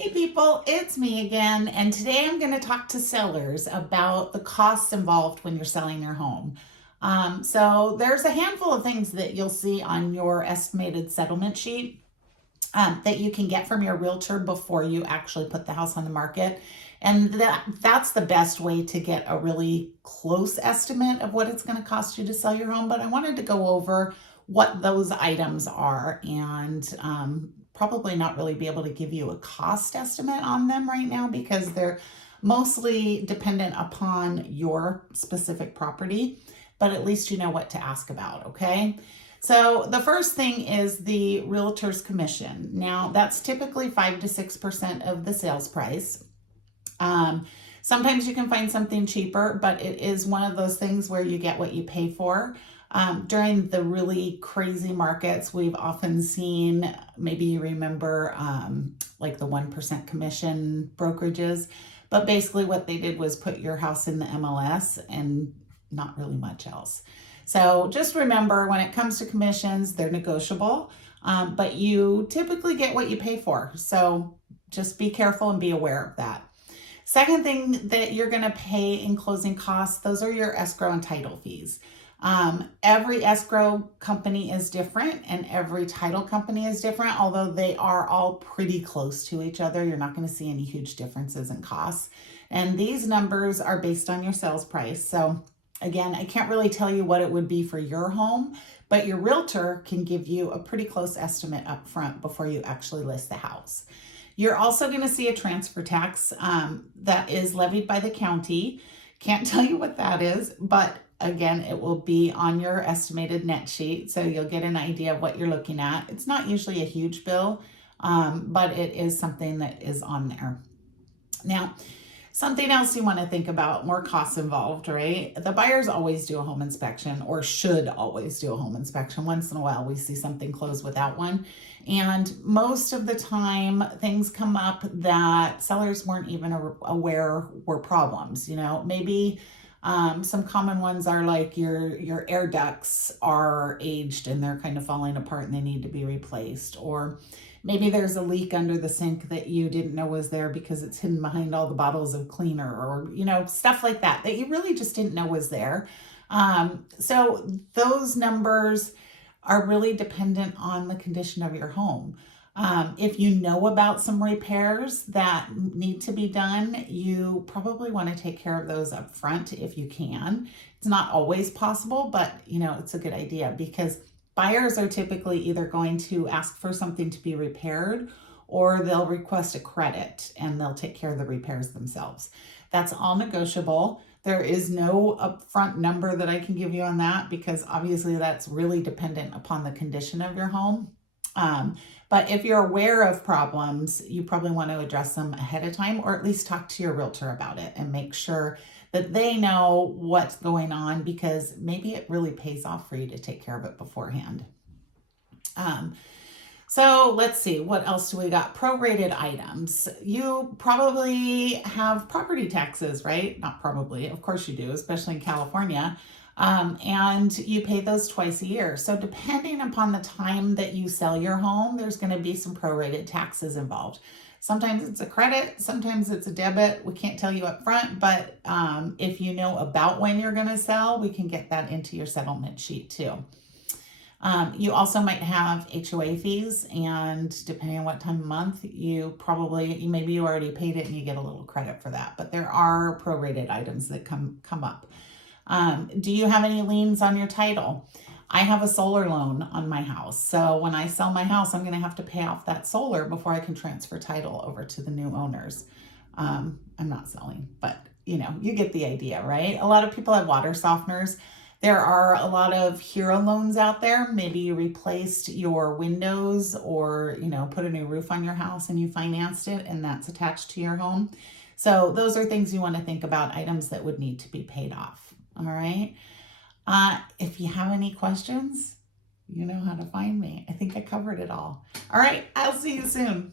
Hey people, it's me again, and today I'm going to talk to sellers about the costs involved when you're selling your home. So there's a handful of things that you'll see on your estimated settlement sheet that you can get from your realtor before you actually put the house on the market. And that's the best way to get a really close estimate of what it's going to cost you to sell your home. But I wanted to go over what those items are and probably not really be able to give you a cost estimate on them right now because they're mostly dependent upon your specific property, but at least you know what to ask about, okay? So the first thing is the realtor's commission. Now that's typically 5 to 6% of the sales price. Sometimes you can find something cheaper, but it is one of those things where you get what you pay for. During the really crazy markets, we've often seen, maybe you remember, like the 1% commission brokerages, but basically what they did was put your house in the MLS and not really much else. So just remember, when it comes to commissions, they're negotiable, but you typically get what you pay for. So just be careful and be aware of that. Second thing that you're going to pay in closing costs, those are your escrow and title fees. Every escrow company is different and every title company is different, although they are all pretty close to each other. You're not going to see any huge differences in costs. And these numbers are based on your sales price. So again, I can't really tell you what it would be for your home, but your realtor can give you a pretty close estimate up front before you actually list the house. You're also going to see a transfer tax that is levied by the county. Can't tell you what that is, but again, it will be on your estimated net sheet, so you'll get an idea of what you're looking at. It's not usually a huge bill, but it is something that is on there. Now, something else you want to think about, more costs involved, right? The buyers always do a home inspection, or should always do a home inspection. Once in a while, we see something close without one. And most of the time, things come up that sellers weren't even aware were problems. Maybe some common ones are like your air ducts are aged and they're kind of falling apart and they need to be replaced, or maybe there's a leak under the sink that you didn't know was there because it's hidden behind all the bottles of cleaner, or stuff like that you really just didn't know was there. So those numbers are really dependent on the condition of your home. If you know about some repairs that need to be done, you probably want to take care of those up front if you can. It's not always possible, but it's a good idea because buyers are typically either going to ask for something to be repaired or they'll request a credit and they'll take care of the repairs themselves. That's all negotiable. There is no upfront number that I can give you on that because obviously that's really dependent upon the condition of your home. But if you're aware of problems, you probably want to address them ahead of time, or at least talk to your realtor about it and make sure that they know what's going on, because maybe it really pays off for you to take care of it beforehand. So let's see, what else do we got? Prorated items. You probably have property taxes, right? Not probably, of course you do, especially in California. And you pay those twice a year. So depending upon the time that you sell your home, there's going to be some prorated taxes involved. Sometimes it's a credit, sometimes it's a debit. We can't tell you up front, but if you know about when you're going to sell, we can get that into your settlement sheet too. You also might have HOA fees, and depending on what time of month, maybe you already paid it and you get a little credit for that, but there are prorated items that come up. Do you have any liens on your title? I have a solar loan on my house. So when I sell my house, I'm going to have to pay off that solar before I can transfer title over to the new owners. I'm not selling, but you get the idea, right? A lot of people have water softeners. There are a lot of hero loans out there. Maybe you replaced your windows or, put a new roof on your house and you financed it and that's attached to your home. So those are things you want to think about, items that would need to be paid off. All right. If you have any questions, you know how to find me. I think I covered it all. All right. I'll see you soon.